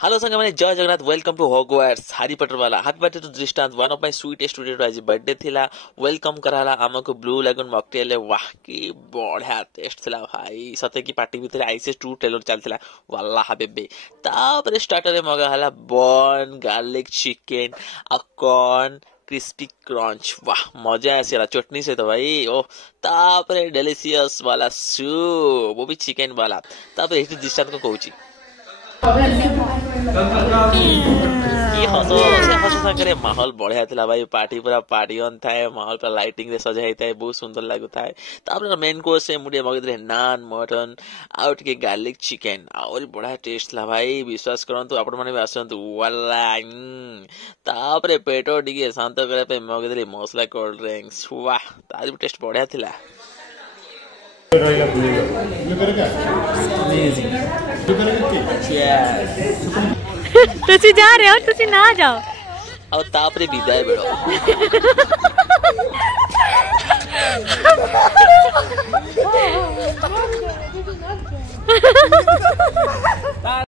hello संग मैंने जय Jagannath welcome to Hogwarts Harry Potter वाला happy birthday to Drishtant one of my sweetest student आज बर्थडे थिला वेलकम कराला हमको ब्लू लगन मॉकटेल वाह की बढ़िया टेस्ट थिला भाई सते की पार्टी भीतर आइसे टू टेलर चलथिला वाला बेबे तापर स्टार्टर रे मगा हला बॉर्न गार्लिक चिकन आ कॉर्न क्रिस्पी क्रंच वाह मजा आसेला चटनी से तो भाई ओ तापर डिलीशियस वाला सूप वो भी चिकन वाला तापर एठी दृष्टांत को कहूची माहौल बढ़िया था भाई पार्टी पूरा पार्टी ऑन था माहौल पूरा लाइटिंग रे सजा है बहुत सुंदर लगुता है तापर मेन कोर्स से मुड़े मगे नान मटन आउट के गार्लिक चिकन और बढ़िया टेस्ट था भाई विश्वास करंतु आपण माने भी आसंतु वाला तापर पेटो टिके शांत करे पे मगे मसला कोल्ड ड्रिंक्स वाह तार भी टेस्ट बढ़िया थिला तुसी जा रहे हो तुसी ना जाओ और तापरे विदाय बेड़ो